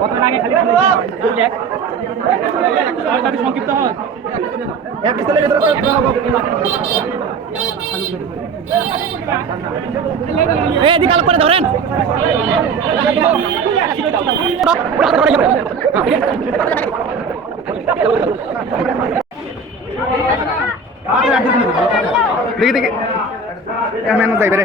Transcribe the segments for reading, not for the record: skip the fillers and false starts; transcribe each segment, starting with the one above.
কত লাগে খালি সংক্ষিপ্ত হয় এদিকে আলো করে ধরেন দেখি দেখি এখানে যাইবে রে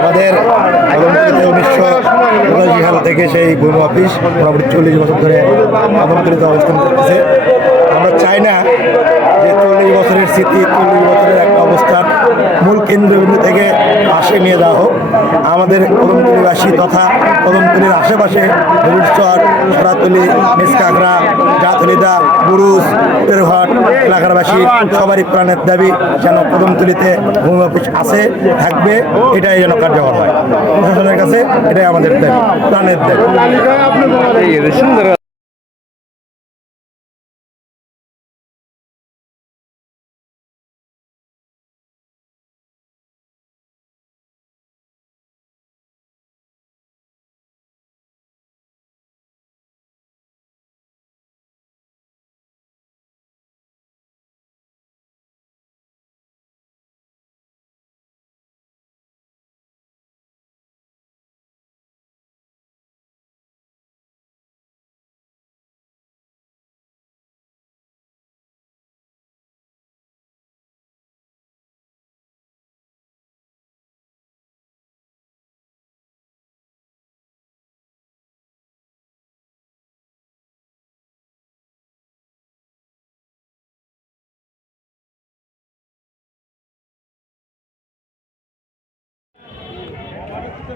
আমাদের 1979 সাল থেকে সেই ভূমি অফিস মোটামুটি 40 বছর ধরে কদমতলীতে অবস্থান করতেছে। আমরা চাই না যে 40 বছরের স্মৃতি 40 বছরের একটা অবস্থান মূল কেন্দ্রবিন্দু থেকে পাশে নিয়ে যাওয়া হোক। আমাদের কদমতলীবাসী তথা কদমতলীর আশেপাশে হলুদচর, সরাতলী, মেসকাগড়া, জাতলিদা, বুরুজ, উটেরঘাট এলাকারবাসী সবারই প্রাণের দাবি যেন কদমতলীতে ভূমি অফিস আছে থাকবে, এটাই যেন কার্যকর হয়। প্রশাসনের কাছে এটাই আমাদের দাবি, প্রাণের দাবি।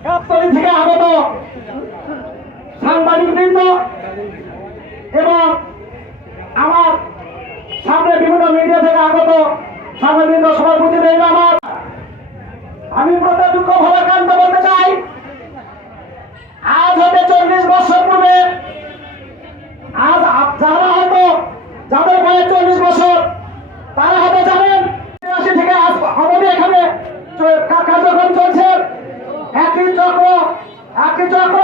গাবতলী থেকে আগত সাংবাদিকবৃন্দ এবং আমার সামনে বিভিন্ন মিডিয়া থেকে আগত সাংবাদিকবৃন্দ সবার প্রতি রইল আমার আমি প্রতি দুঃখ ভাবাকান্ত বলতে চাই। আজ হতে 40 বছর পূর্বে আজ যারা হয়তো যাদের বয়স 40 বছর তারা হয়তো জানেন 83 থেকে আজ আমাদের এখানে কার্যক্রম চলছে। একই চক্র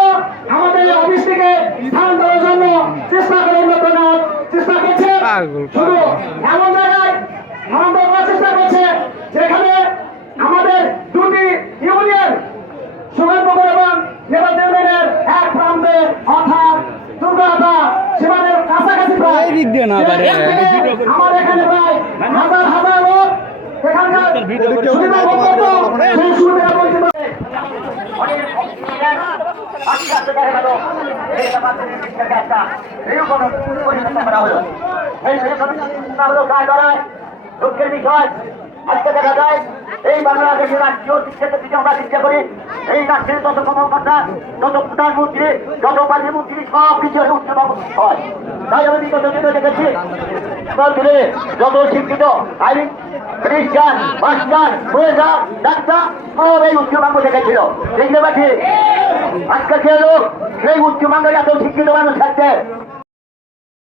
আমাদের অফিস থেকে স্থানান্তরের জন্য চেষ্টা করছে। শুধু এমন জায়গায় স্থানান্তর করার চেষ্টা করছে যেখানে আমাদের দুটি ইউনিয়ন সুগন্ধপুর এবং নেবাদের এক প্রান্তে অর্থাৎ দুর্গাহাটা সীমানের কাছাকাছি প্রায় আমার এখানে প্রায় হাজার হাজার লোক এখানকার সুবিধা বঞ্চিত সেই সুবিধা বঞ্চিত দুঃখের বিষয় আজকে দেখা যায় এই বাংলাদেশের রাষ্ট্রীয় শিক্ষাকে দিকে আমরা চিন্তা করি এই রাষ্ট্রের যত কর্মকর্তা যত প্রধানমন্ত্রী যত প্রধানমন্ত্রী সব কিছু উচ্চবাবু হয়। তাই আমি বিগত দিনে দেখেছি যত শিক্ষিত আইন খ্রিস্টান মাস্টার প্রফেসর ডাক্তার সব এই উচ্চবাবু দেখেছিল। দেখতে পাচ্ছি আজকে সে লোক সেই উচ্চবাঙ্গে এত শিক্ষিত মানুষ থাকতে